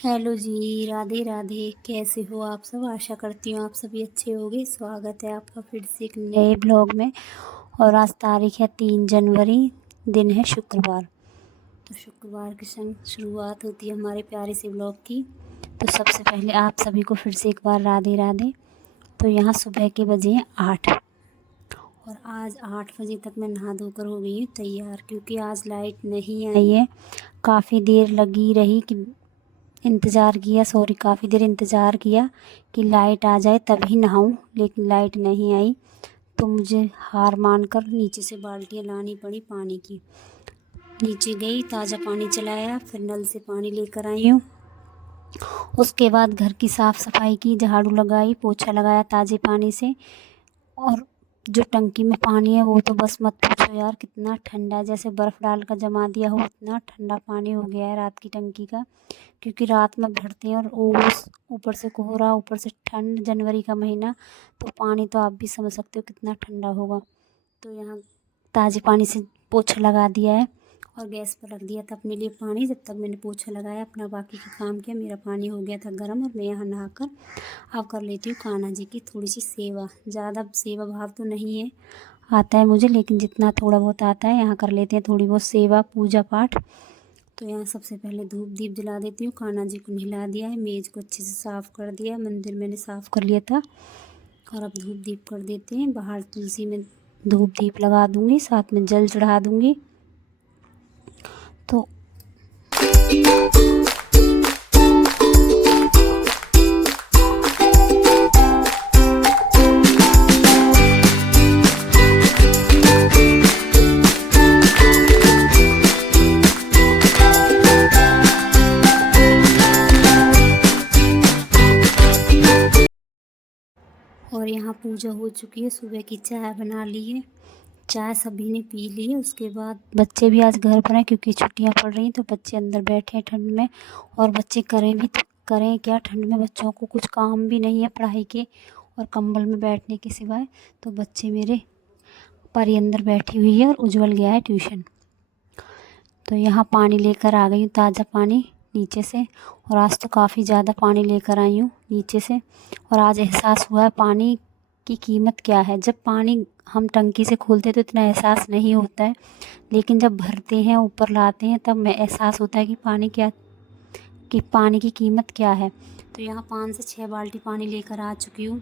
Hello जी, राधे राधे। कैसे हो आप सब? आशा करती हूँ आप सभी अच्छे होंगे। स्वागत है आपका फिर से एक नए ब्लॉग में। और आज तारीख है 3 जनवरी, दिन है शुक्रवार। तो शुक्रवार के संग शुरुआत होती है हमारे प्यारे से ब्लॉग की। तो सबसे पहले आप सभी को फिर से एक बार राधे राधे। तो यहाँ सुबह के बजे हैं 8 और आज 8 बजे तक मैं नहा धोकर हो गई हूँ तैयार, क्योंकि आज लाइट नहीं आई है। काफ़ी देर लगी रही कि काफ़ी देर इंतज़ार किया कि लाइट आ जाए तभी नहाऊं, लेकिन लाइट नहीं आई। तो मुझे हार मानकर नीचे से बाल्टियाँ लानी पड़ी पानी की। नीचे गई, ताज़ा पानी चलाया, फिर नल से पानी लेकर आई हूँ। उसके बाद घर की साफ़ सफाई की, झाड़ू लगाई, पोछा लगाया ताज़े पानी से। और जो टंकी में पानी है वो तो बस मत पूछो यार, कितना ठंडा है, जैसे बर्फ़ डाल कर जमा दिया हो इतना ठंडा पानी हो गया है रात की टंकी का। क्योंकि रात में भरते हैं और ओस ऊपर से कोहरा, ऊपर से ठंड, जनवरी का महीना, तो पानी तो आप भी समझ सकते हो कितना ठंडा होगा। तो यहाँ ताज़े पानी से पोछा लगा दिया है और गैस पर रख दिया था अपने लिए पानी। जब तक मैंने पोछा लगाया अपना बाकी का काम किया, मेरा पानी हो गया था गर्म और मैं यहाँ नहाकर अब कर लेती हूँ कान्हा जी की थोड़ी सी सेवा। ज़्यादा सेवा भाव तो नहीं है आता है मुझे, लेकिन जितना थोड़ा बहुत आता है यहाँ कर लेते हैं थोड़ी बहुत सेवा पूजा पाठ। तो यहाँ सबसे पहले धूप दीप जला देती हूँ। कान्हा जी को नहला दिया है, मेज़ को अच्छे से साफ़ कर दिया, मंदिर मैंने साफ़ कर लिया था। और अब धूप दीप कर देते हैं। बाहर तुलसी में धूप दीप लगा दूँगी, साथ में जल चढ़ा दूँगी। तो और यहाँ पूजा हो चुकी है, सुबह की चाय बना ली है, चाय सभी ने पी ली है। उसके बाद बच्चे भी आज घर पर हैं क्योंकि छुट्टियां पड़ रही, तो बच्चे अंदर बैठे हैं ठंड में। और बच्चे करें भी तो करें क्या, ठंड में बच्चों को कुछ काम भी नहीं है पढ़ाई के और कंबल में बैठने के सिवाय। तो बच्चे मेरे परी अंदर बैठी हुई है और उज्जवल गया है ट्यूशन। तो यहाँ पानी लेकर आ गई हूँ, ताज़ा पानी नीचे से। और आज तो काफ़ी ज़्यादा पानी लेकर आई हूँ नीचे से। और आज एहसास हुआ है पानी की कीमत क्या है। जब पानी हम टंकी से खोलते हैं तो इतना एहसास नहीं होता है, लेकिन जब भरते हैं ऊपर लाते हैं तब में एहसास होता है कि पानी की कीमत क्या है। तो यहाँ 5 से 6 बाल्टी पानी लेकर आ चुकी हूँ।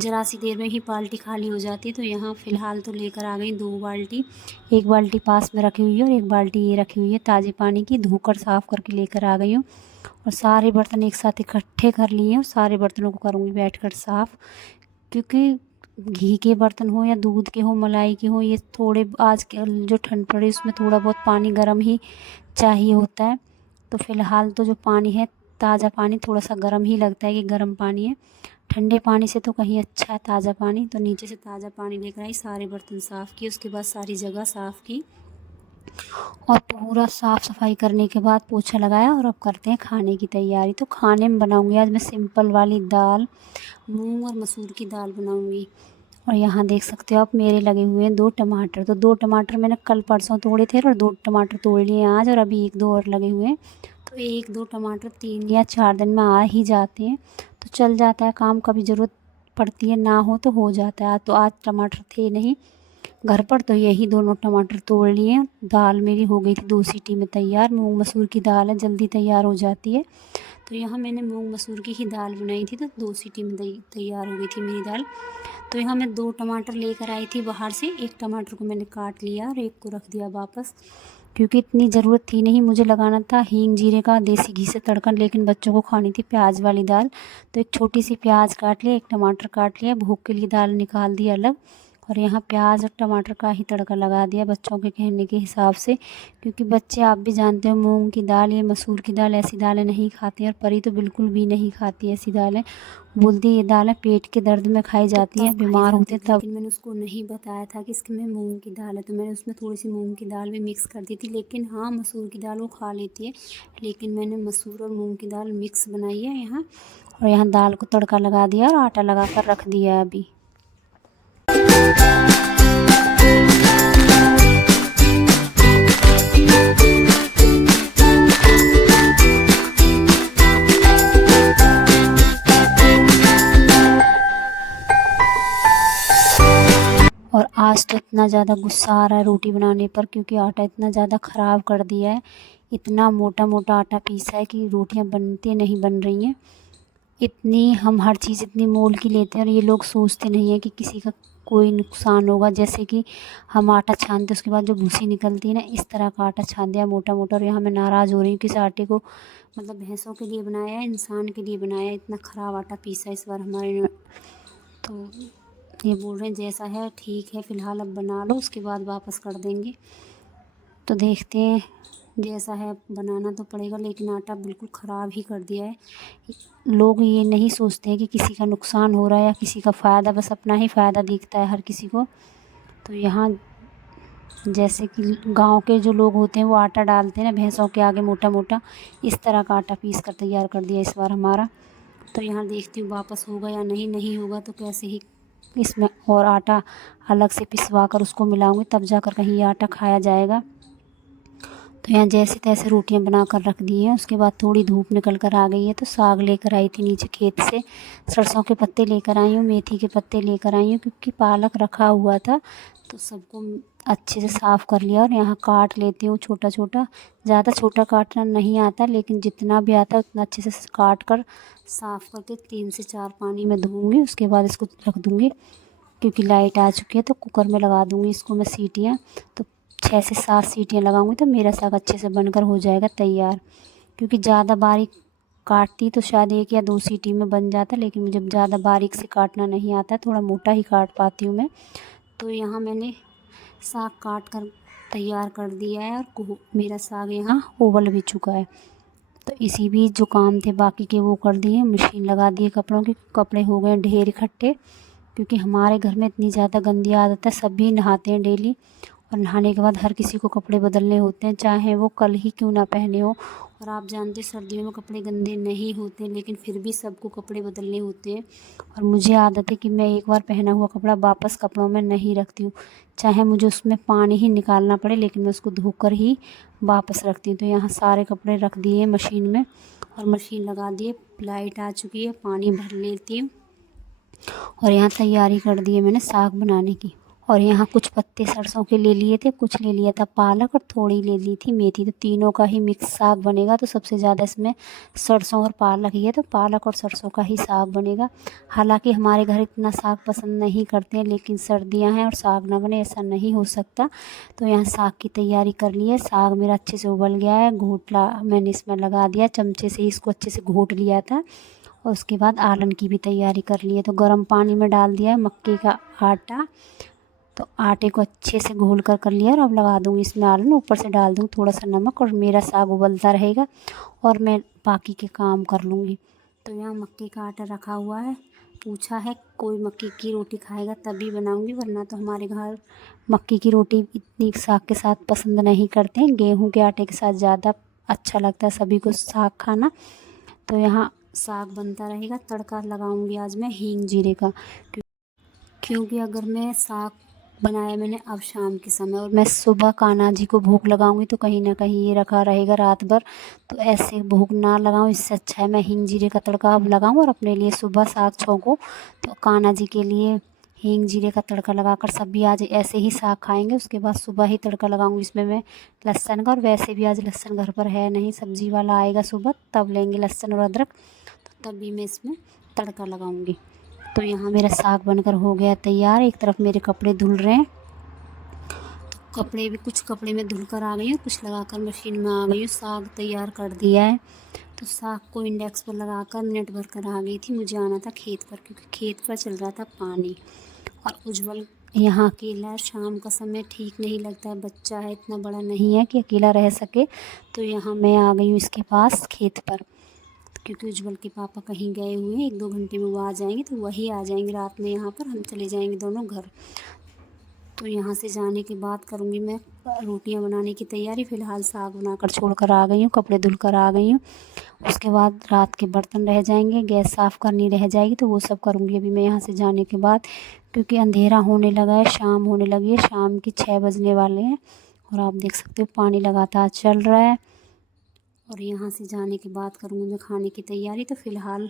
ज़रा सी देर में ही बाल्टी खाली हो जाती है। तो यहाँ फ़िलहाल तो लेकर आ गई 2 बाल्टी। एक बाल्टी पास में रखी हुई है और एक बाल्टी ये रखी हुई है ताज़े पानी की, धोकर साफ़ करके लेकर आ गई हूँ। और सारे बर्तन एक साथ इकट्ठे कर लिए हैं और सारे बर्तनों को करूँगी बैठकर साफ़। क्योंकि घी के बर्तन हो या दूध के हो, मलाई के हो, ये थोड़े आज के जो ठंड पड़ी उसमें थोड़ा बहुत पानी गर्म ही चाहिए होता है। तो फ़िलहाल तो जो पानी है ताज़ा पानी थोड़ा सा गर्म ही लगता है कि गर्म पानी है। ठंडे पानी से तो कहीं अच्छा है ताज़ा पानी। तो नीचे से ताज़ा पानी लेकर आई, सारे बर्तन साफ़ किए, उसके बाद सारी जगह साफ़ की और पूरा साफ़ सफाई करने के बाद पोछा लगाया। और अब करते हैं खाने की तैयारी। तो खाने में बनाऊंगी आज मैं सिंपल वाली दाल, मूंग और मसूर की दाल बनाऊंगी। और यहाँ देख सकते हो आप मेरे लगे हुए हैं 2 टमाटर। तो 2 टमाटर मैंने कल परसों तोड़े थे और 2 टमाटर तोड़ लिए आज, और अभी 1-2 और लगे हुए हैं। तो 1-2 टमाटर 3 या 4 दिन में आ ही जाते हैं, तो चल जाता है काम। कभी ज़रूरत पड़ती है, ना हो तो हो जाता है। तो आज टमाटर थे नहीं घर पर, तो यही दोनों टमाटर तोड़ लिए। दाल मेरी हो गई थी 2 सीटी में तैयार। मूंग मसूर की दाल है, जल्दी तैयार हो जाती है। तो यहाँ मैंने मूंग मसूर की ही दाल बनाई थी, तो 2 सीटी में तैयार हो गई थी मेरी दाल। तो यहाँ मैं 2 टमाटर लेकर आई थी बाहर से। 1 टमाटर को मैंने काट लिया और 1 को रख दिया वापस, क्योंकि इतनी ज़रूरत थी नहीं। मुझे लगाना था हींग जीरे का देसी घी से तड़का, लेकिन बच्चों को खानी थी प्याज वाली दाल। तो एक छोटी सी प्याज काट लिया, 1 टमाटर काट लिया, भूख के लिए दाल निकाल दी अलग। और यहाँ प्याज और टमाटर का ही तड़का लगा दिया बच्चों के कहने के हिसाब से, क्योंकि बच्चे आप भी जानते हो मूंग की दाल या मसूर की दाल ऐसी दालें नहीं खाते हैं। और परी तो बिल्कुल भी नहीं खाती ऐसी दालें, बोलती ये दालें पेट के दर्द में खाई जाती हैं, बीमार होते तब। लेकिन मैंने उसको नहीं बताया था कि इसमें मूंग की दाल है, तो मैंने उसमें थोड़ी सी मूंग की दाल भी मिक्स कर दी थी। लेकिन हाँ, मसूर की दाल वो खा लेती है, लेकिन मैंने मसूर और मूंग की दाल मिक्स बनाई है यहाँ। और यहाँ दाल को तड़का लगा दिया और आटा लगा कर रख दिया अभी। आज तो इतना ज़्यादा गुस्सा आ रहा है रोटी बनाने पर, क्योंकि आटा इतना ज़्यादा ख़राब कर दिया है। इतना मोटा मोटा आटा पीसा है कि रोटियां बनती नहीं, बन रही हैं। इतनी हम हर चीज़ इतनी मोल की लेते हैं और ये लोग सोचते नहीं हैं कि किसी का कोई नुकसान होगा। जैसे कि हम आटा छानते उसके बाद जो भूसी निकलती है ना, इस तरह का आटा छान दिया मोटा मोटा। और यहाँ मैं नाराज़ हो रही हूँ कि इस आटे को मतलब भैंसों के लिए बनाया है, इंसान के लिए बनाया है। इतना ख़राब आटा पीसा इस बार हमारे। तो ये बोल रहे हैं जैसा है ठीक है, फ़िलहाल अब बना लो, उसके बाद वापस कर देंगे। तो देखते हैं, जैसा है बनाना तो पड़ेगा, लेकिन आटा बिल्कुल ख़राब ही कर दिया है। लोग ये नहीं सोचते हैं कि किसी का नुकसान हो रहा है या किसी का फ़ायदा, बस अपना ही फ़ायदा दिखता है हर किसी को। तो यहाँ जैसे कि गांव के जो लोग होते हैं वो आटा डालते हैं ना भैंसों के आगे मोटा मोटा, इस तरह का आटा पीस कर तैयार कर दिया इस बार हमारा। तो यहाँ देखती हूँ वापस होगा या नहीं, नहीं होगा तो कैसे ही इसमें और आटा अलग से पिसवा कर उसको मिलाऊंगी, तब जाकर कहीं ये आटा खाया जाएगा। तो यहाँ जैसे तैसे रोटियां बना कर रख दी हैं। उसके बाद थोड़ी धूप निकल कर आ गई है, तो साग लेकर आई थी नीचे खेत से, सरसों के पत्ते लेकर आई हूँ, मेथी के पत्ते लेकर आई हूँ, क्योंकि पालक रखा हुआ था। तो सबको अच्छे से साफ़ कर लिया और यहाँ काट लेती हूँ छोटा छोटा। ज़्यादा छोटा काटना नहीं आता, लेकिन जितना भी आता है उतना अच्छे से काट कर साफ़ करके 3 से 4 पानी में धोऊँगी। उसके बाद इसको रख दूँगी, क्योंकि लाइट आ चुकी है तो कुकर में लगा दूँगी इसको मैं सीटियाँ। तो 6 से 7 सीटियाँ लगाऊंगी तो मेरा साग अच्छे से बनकर हो जाएगा तैयार। क्योंकि ज़्यादा बारीक काटती तो शायद 1 या 2 सीटी में बन जाता, लेकिन मुझे ज़्यादा बारीक से काटना नहीं आता, थोड़ा मोटा ही काट पाती हूँ मैं। तो यहाँ मैंने साग काट कर तैयार कर दिया है और मेरा साग यहाँ उबल भी चुका है। तो इसी बीच जो काम थे बाकी के वो कर दिए, मशीन लगा दिए कपड़ों की। कपड़े हो गए ढेर इकट्ठे, क्योंकि हमारे घर में इतनी ज़्यादा गंदी आदत है, सभी नहाते हैं डेली, और नहाने के बाद हर किसी को कपड़े बदलने होते हैं, चाहे वो कल ही क्यों ना पहने हो। और आप जानते सर्दियों में कपड़े गंदे नहीं होते, लेकिन फिर भी सबको कपड़े बदलने होते हैं। और मुझे आदत है कि मैं एक बार पहना हुआ कपड़ा वापस कपड़ों में नहीं रखती हूँ, चाहे मुझे उसमें पानी ही निकालना पड़े, लेकिन मैं उसको धोकर ही वापस रखती हूँ। तो यहाँ सारे कपड़े रख दिए मशीन में और मशीन लगा दिए। लाइट आ चुकी है, पानी भर लेती हूँ। और यहाँ तैयारी कर दी है मैंने साग बनाने की। और यहाँ कुछ पत्ते सरसों के ले लिए थे, कुछ ले लिया था पालक, और थोड़ी ले ली थी मेथी। तो तीनों का ही मिक्स साग बनेगा। तो सबसे ज़्यादा इसमें सरसों और पालक ही है, तो पालक और सरसों का ही साग बनेगा। हालांकि हमारे घर इतना साग पसंद नहीं करते हैं, लेकिन सर्दियाँ हैं और साग ना बने ऐसा नहीं हो सकता। तो यहाँ साग की तैयारी कर ली है। साग मेरा अच्छे से उबल गया है, घोटला मैंने इसमें लगा दिया, चमचे से इसको अच्छे से घोट लिया था। और उसके बाद आलन की भी तैयारी कर ली है। तो गर्म पानी में डाल दिया है मक्के का आटा। तो आटे को अच्छे से घोल कर लिया और अब लगा दूँगी इसमें आलन, ऊपर से डाल दूँ थोड़ा सा नमक, और मेरा साग उबलता रहेगा और मैं बाकी के काम कर लूँगी। तो यहाँ मक्के का आटा रखा हुआ है। पूछा है कोई मक्के की रोटी खाएगा तभी बनाऊँगी, वरना तो हमारे घर मक्के की रोटी इतनी साग के साथ पसंद नहीं करते हैं। गेहूँ के आटे के साथ ज़्यादा अच्छा लगता है सभी को साग खाना। तो यहाँ साग बनता रहेगा। तड़का लगाऊंगी आज मैं हींग जीरे का, क्योंकि अगर मैं साग बनाया मैंने अब शाम के समय और मैं सुबह कान्हा जी को भोग लगाऊंगी तो कहीं ना कहीं ये रखा रहेगा रात भर। तो ऐसे भोग ना लगाऊं, इससे अच्छा है मैं हींग जीरे का तड़का अब लगाऊं और अपने लिए सुबह साग छोंकूं। तो कान्हा जी के लिए हींग जीरे का तड़का लगाकर सब भी आज ऐसे ही साग खाएंगे। उसके बाद सुबह ही तड़का लगाऊंगी इसमें मैं लहसुन का। और वैसे भी आज लहसुन घर पर है नहीं, सब्जी वाला आएगा सुबह तब लेंगे लहसुन और अदरक, तो तभी मैं इसमें तड़का लगाऊंगी। तो यहाँ मेरा साग बनकर हो गया तैयार। एक तरफ मेरे कपड़े धुल रहे हैं, तो कपड़े भी कुछ कपड़े में धुल कर आ गई हूँ, कुछ लगाकर मशीन में आ गई हूँ। साग तैयार कर दिया है। तो साग को इंडेक्स पर लगाकर मिनट भर कर आ गई थी। मुझे आना था खेत पर, क्योंकि खेत पर चल रहा था पानी। और उज्जवल यहाँ अकेला, शाम का समय ठीक नहीं लगता है, बच्चा है इतना बड़ा नहीं है कि अकेला रह सके। तो यहाँ मैं आ गई हूँ इसके पास खेत पर, क्योंकि उज्जवल के पापा कहीं गए हुए हैं, 1-2 घंटे में वो आ जाएंगे। तो वही आ जाएंगे रात में यहाँ पर, हम चले जाएंगे दोनों घर। तो यहाँ से जाने के बाद करूँगी मैं रोटियाँ बनाने की तैयारी। फ़िलहाल साग बनाकर छोड़ कर आ गई हूँ, कपड़े धुल कर आ गई हूँ। उसके बाद रात के बर्तन रह जाएंगे, गैस साफ़ करनी रह जाएगी, तो वो सब करूँगी अभी मैं यहाँ से जाने के बाद। क्योंकि अंधेरा होने लगा है, शाम होने लगी है, शाम के 6 बजने वाले हैं। और आप देख सकते हो पानी लगातार चल रहा है। और यहाँ से जाने के बाद करूँगी मैं खाने की तैयारी। तो फ़िलहाल